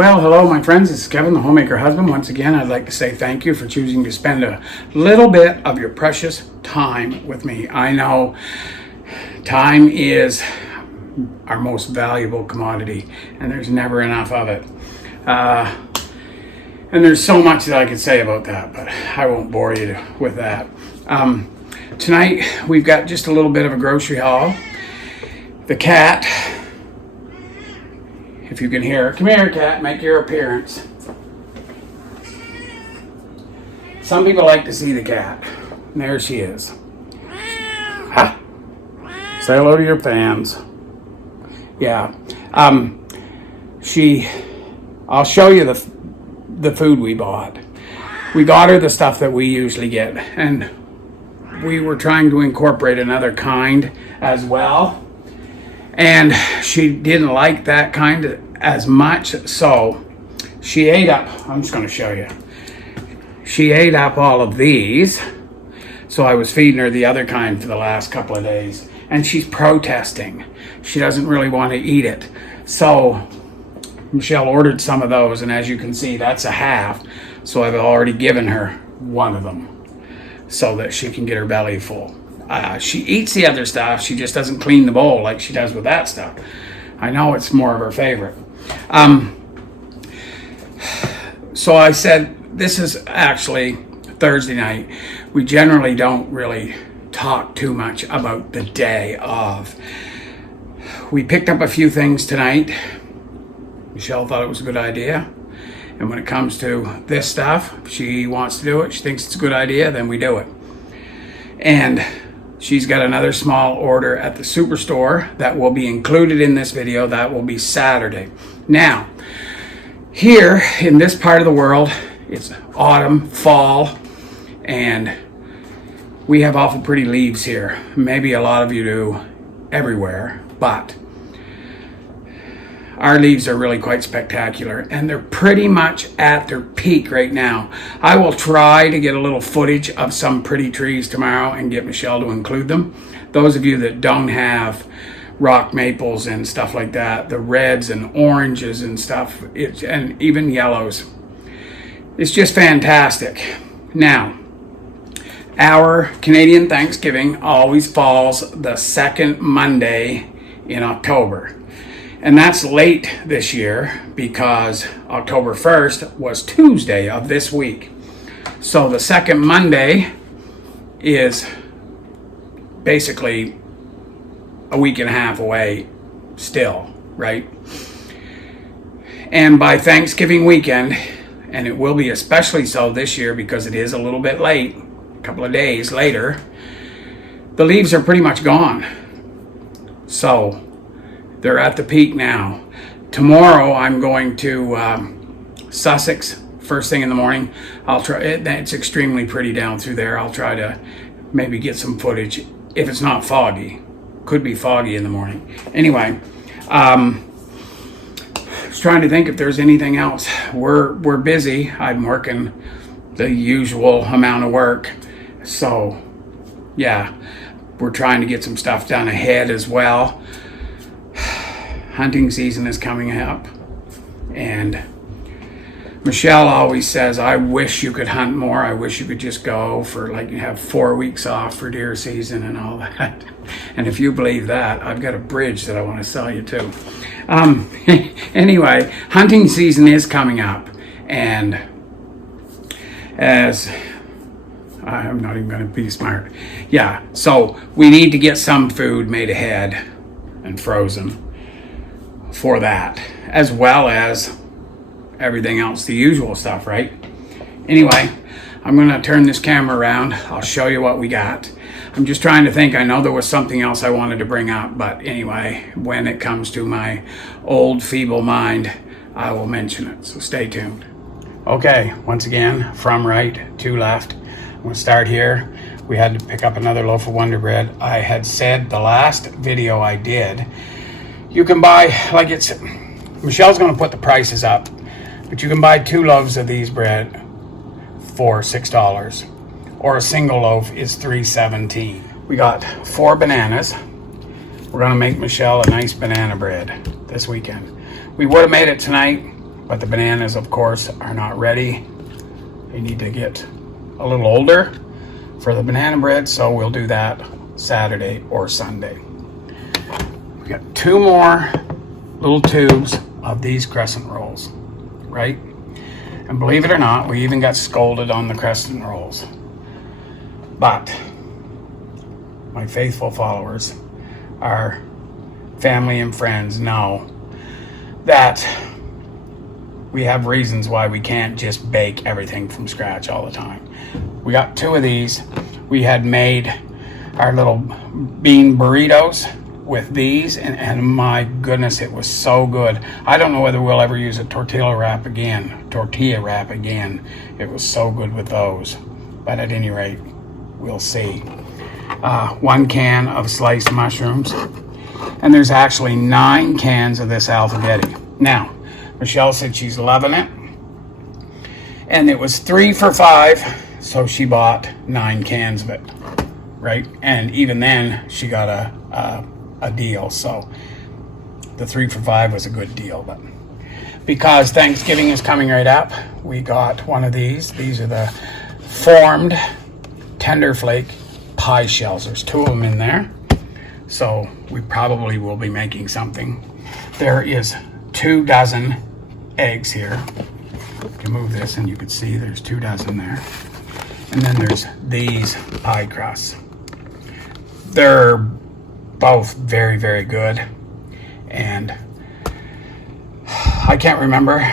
Well, hello, my friends. This is Kevin, the homemaker husband. Once again, I'd like to say thank you for choosing to spend a little bit of your precious time with me. I know time is our most valuable commodity, and there's never enough of it. And there's so much that I could say about that, but I won't bore you with that. Tonight, we've got just a little bit of a grocery haul. The cat, if you can hear her. Come here, cat, make your appearance. Some people like to see the cat. And there she is. Ha. Say hello to your fans. Yeah. I'll show you the food we bought. We got her the stuff that we usually get, and we were trying to incorporate another kind as well. And she didn't like that kind as much, so she ate up, I'm just going to show you. She ate up all of these, so I was feeding her the other kind for the last couple of days, and she's protesting. She doesn't really want to eat it. So Michelle ordered some of those, and as you can see, that's a half, so I've already given her one of them so that she can get her belly full. She eats the other stuff, she just doesn't clean the bowl like she does with that stuff. I know it's more of her favorite. So I said, this is actually Thursday night. We generally don't really talk too much about the day of. We picked up a few things tonight. Michelle thought it was a good idea. And when it comes to this stuff, she wants to do it. She thinks it's a good idea, then we do it. And she's got another small order at the Superstore that will be included in this video. That will be Saturday. Now, here in this part of the world, it's autumn, fall, and we have awful pretty leaves here. Maybe a lot of you do everywhere, but our leaves are really quite spectacular, and they're pretty much at their peak right now. I will try to get a little footage of some pretty trees tomorrow and get Michelle to include them. Those of you that don't have rock maples and stuff like that, the reds and oranges and stuff, and even yellows, it's just fantastic. Now, our Canadian Thanksgiving always falls the second Monday in October. And that's late this year because October 1st was Tuesday of this week. So the second Monday is basically a week and a half away still, right? And by Thanksgiving weekend, and it will be especially so this year because it is a little bit late, a couple of days later, the leaves are pretty much gone. So they're at the peak now. Tomorrow I'm going to Sussex first thing in the morning. I'll try. It's extremely pretty down through there. I'll try to maybe get some footage if it's not foggy. Could be foggy in the morning. Anyway, I was trying to think if there's anything else. We're busy. I'm working the usual amount of work. So yeah, we're trying to get some stuff done ahead as well. Hunting season is coming up, and Michelle always says, I wish you could hunt more. I wish you could just go for like you have 4 weeks off for deer season and all that. And if you believe that, I've got a bridge that I want to sell you too. Anyway, hunting season is coming up, and as I'm not even going to be smart. Yeah, so we need to get some food made ahead and frozen for that, as well as everything else, the usual stuff, right? Anyway, I'm going to turn this camera around. I'll show you what we got. I'm just trying to think. I know there was something else I wanted to bring up, but anyway, when it comes to my old feeble mind, I will mention it, so stay tuned. Okay, once again, from right to left. I'm going to start here. We had to pick up another loaf of Wonder Bread. I had said the last video I did, you can buy, like it's, Michelle's going to put the prices up, but you can buy 2 loaves of these bread for $6, or a single loaf is $3.17. We got 4 bananas. We're going to make Michelle a nice banana bread this weekend. We would have made it tonight, But the bananas, of course, are not ready. They need to get a little older for the banana bread, so we'll do that Saturday or Sunday. We got 2 more little tubes of these crescent rolls, right? And believe it or not, we even got scolded on the crescent rolls. But my faithful followers, our family and friends, know that we have reasons why we can't just bake everything from scratch all the time. We got 2 of these. We had made our little bean burritos with these, and my goodness, it was so good. I don't know whether we'll ever use a tortilla wrap again. It was so good with those. But at any rate, we'll see. 1 can of sliced mushrooms. And there's actually 9 cans of this alphagetti. Now, Michelle said she's loving it. And it was 3 for $5, so she bought 9 cans of it, right? And even then, she got a deal. So the 3 for $5 was a good deal. But because Thanksgiving is coming right up, we got one of these. These are the formed tender flake pie shells. There's 2 of them in there. So we probably will be making something. There is 2 dozen eggs here. You can move this and you can see there's 2 dozen there. And then there's these pie crusts. They're both very, very good. And I can't remember,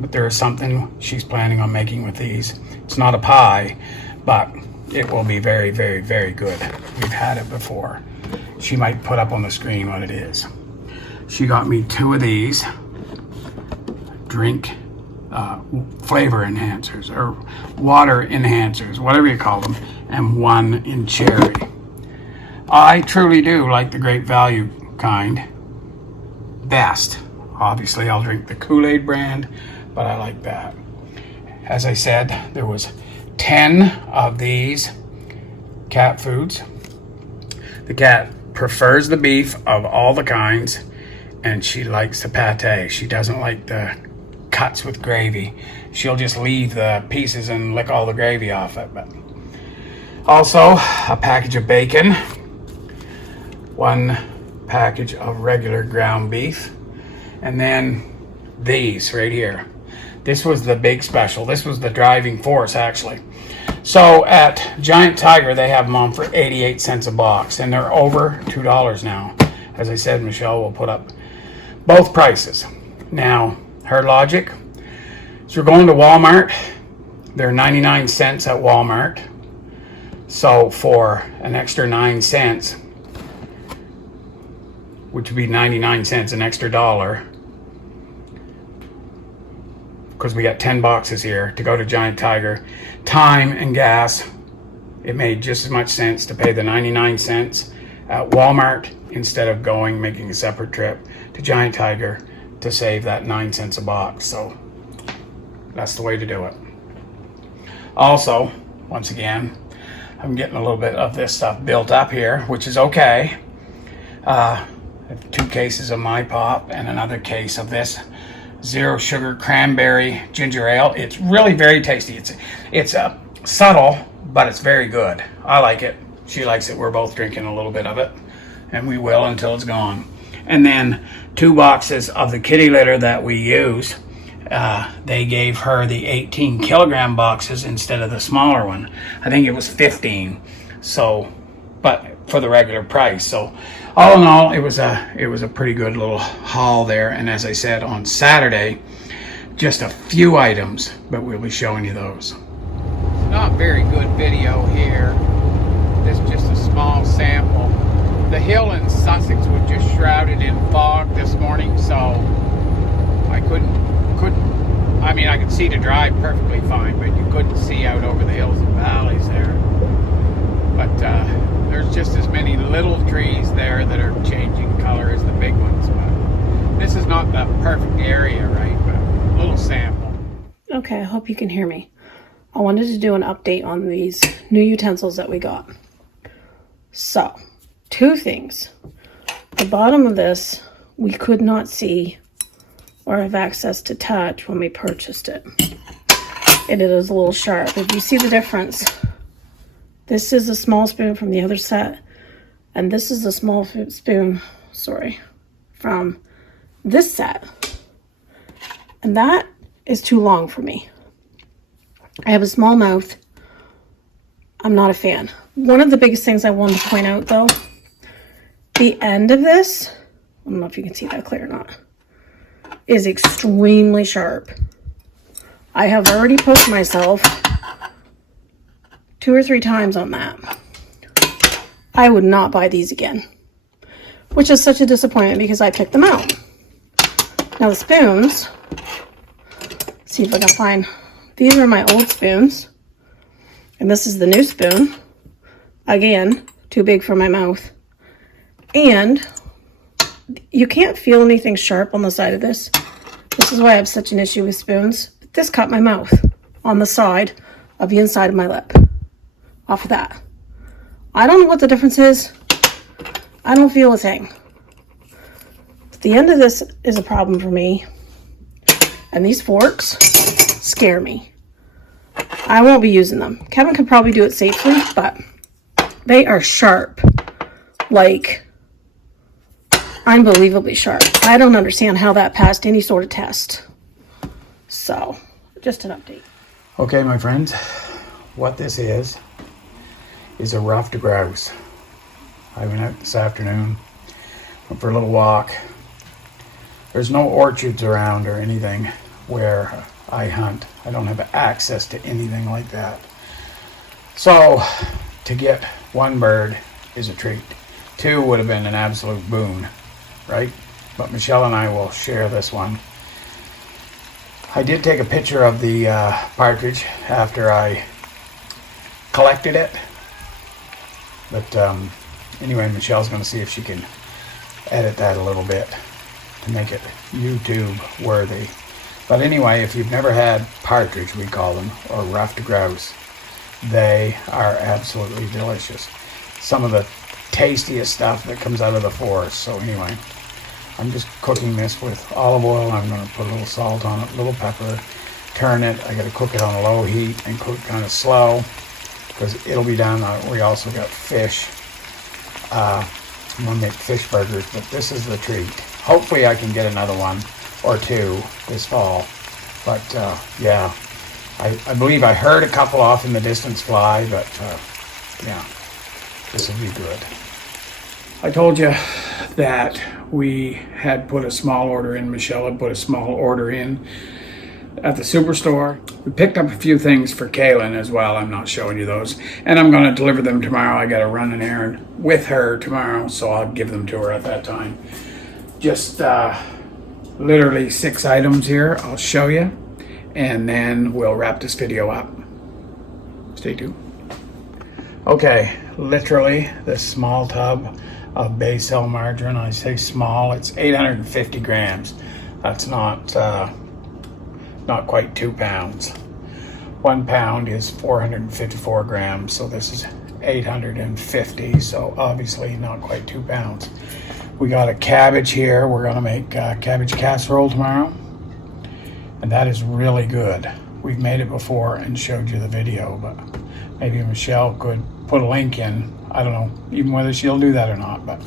but there is something she's planning on making with these. It's not a pie, but it will be very, very, very good. We've had it before. She might put up on the screen what it is. She got me 2 of these drink flavor enhancers or water enhancers, whatever you call them, and 1 in cherry. I truly do like the Great Value kind best. Obviously, I'll drink the Kool-Aid brand, but I like that. As I said, there was 10 of these cat foods. The cat prefers the beef of all the kinds, and she likes the pate. She doesn't like the cuts with gravy. She'll just leave the pieces and lick all the gravy off it. But also a package of bacon, 1 package of regular ground beef, and then these right here. This was the big special. This was the driving force, actually. So at Giant Tiger, they have them on for 88 cents a box, and they're over $2 now. As I said, Michelle will put up both prices. Now, her logic is you're going to Walmart. They're 99 cents at Walmart. So for an extra 9 cents, which would be 99 cents, an extra $1, because we got 10 boxes here to go to Giant Tiger, time and gas, it made just as much sense to pay the 99 cents at Walmart instead of making a separate trip to Giant Tiger to save that 9 cents a box. So that's the way to do it. Also, once again, I'm getting a little bit of this stuff built up here, which is okay. I have 2 cases of my pop and another case of this 0 sugar cranberry ginger ale. It's really very tasty. It's subtle, but it's very good. I like it. She likes it. We're both drinking a little bit of it, and we will until it's gone. And then 2 boxes of the kitty litter that we use. They gave her the 18 kilogram boxes instead of the smaller one. I think it was 15. So, but for the regular price. So all in all, it was a pretty good little haul there. And as I said, on Saturday, just a few items, but we'll be showing you those. Not very good video here. This is just a small sample. The hill in Sussex was just shrouded in fog this morning, so I I mean, I could see to drive perfectly fine, but you couldn't see out over the hills and valleys there. But there's just as many little trees there that are changing color as the big ones. But this is not the perfect area, right? But a little sample. Okay, I hope you can hear me. I wanted to do an update on these new utensils that we got. So, 2 things. The bottom of this, we could not see or have access to touch when we purchased it. And it is a little sharp. If you see the difference, this is a small spoon from the other set, and this is a small spoon, from this set. And that is too long for me. I have a small mouth. I'm not a fan. One of the biggest things I wanted to point out though, the end of this, I don't know if you can see that clear or not, is extremely sharp. I have already poked myself 2 or 3 times on that. I would not buy these again, which is such a disappointment because I picked them out. Now the spoons, see if I can find, these are my old spoons, and this is the new spoon. Again, too big for my mouth. And you can't feel anything sharp on the side of this. This is why I have such an issue with spoons. This cut my mouth on the side of the inside of my lip. Off of that. I don't know what the difference is. I don't feel a thing. But the end of this is a problem for me. And these forks scare me. I won't be using them. Kevin could probably do it safely, but they are sharp. Like, unbelievably sharp. I don't understand how that passed any sort of test. So, just an update. Okay, my friends, what this is a ruffed grouse. I went out this afternoon, went for a little walk. There's no orchards around or anything where I hunt. I don't have access to anything like that. So, to get one bird is a treat. 2 would have been an absolute boon, right? But Michelle and I will share this one. I did take a picture of the partridge after I collected it. But anyway, Michelle's going to see if she can edit that a little bit to make it YouTube worthy. But anyway, if you've never had partridge, we call them, or ruffed grouse, they are absolutely delicious. Some of the tastiest stuff that comes out of the forest. So anyway, I'm just cooking this with olive oil. I'm going to put a little salt on it, a little pepper, turn it. I got to cook it on a low heat and cook kind of slow because it'll be done. We also got fish. I'm going to make fish burgers, but this is the treat. Hopefully I can get another one or 2 this fall. But yeah, I believe I heard a couple off in the distance fly, but yeah, this will be good. I told you that we had put a small order in. Michelle had put a small order in at the Superstore. We picked up a few things for Kaylin as well. I'm not showing you those. And I'm going to deliver them tomorrow. I got to run an errand with her tomorrow, so I'll give them to her at that time. Just literally 6 items here. I'll show you, and then we'll wrap this video up. Stay tuned. Okay, literally this small tub of basil margarine. I say small, it's 850 grams. That's not quite 2 pounds. 1 pound is 454 grams, so this is 850, so obviously not quite 2 pounds. We got a cabbage here. We're gonna make cabbage casserole tomorrow, and that is really good. We've made it before and showed you the video, but maybe Michelle could put a link in. I don't know even whether she'll do that or not, but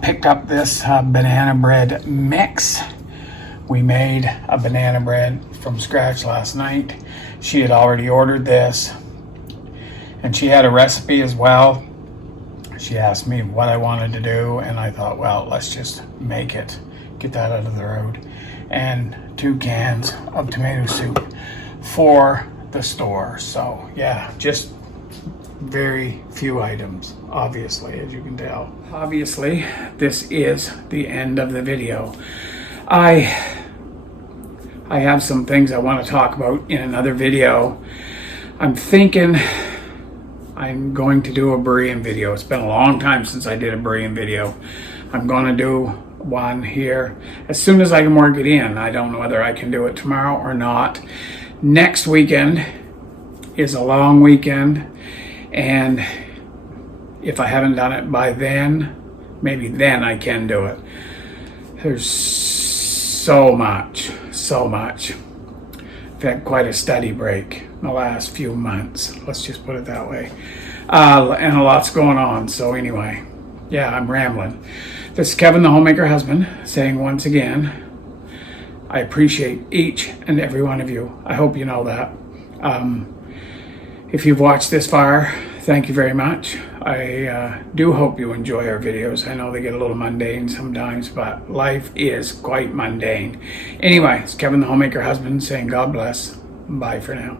picked up this banana bread mix. We made a banana bread from scratch last night. She had already ordered this, and she had a recipe as well. She asked me what I wanted to do, and I thought, well, let's just make it, get that out of the road. And 2 cans of tomato soup for the store. So yeah, just very few items, obviously, as you can tell. Obviously, this is the end of the video. I have some things I want to talk about in another video. I'm thinking I'm going to do a Berean video. It's been a long time since I did a Berean video. I'm going to do one here as soon as I can work it in. I don't know whether I can do it tomorrow or not. Next weekend is a long weekend, and if I haven't done it by then, maybe then I can do it. There's so much, so much. I've had quite a study break in the last few months. Let's just put it that way. And a lot's going on. So anyway, yeah, I'm rambling. This is Kevin, the homemaker husband, saying once again, I appreciate each and every one of you. I hope you know that. If you've watched this far, thank you very much. I do hope you enjoy our videos. I know they get a little mundane sometimes, but life is quite mundane. Anyway, it's Kevin, the homemaker husband, saying God bless. Bye for now.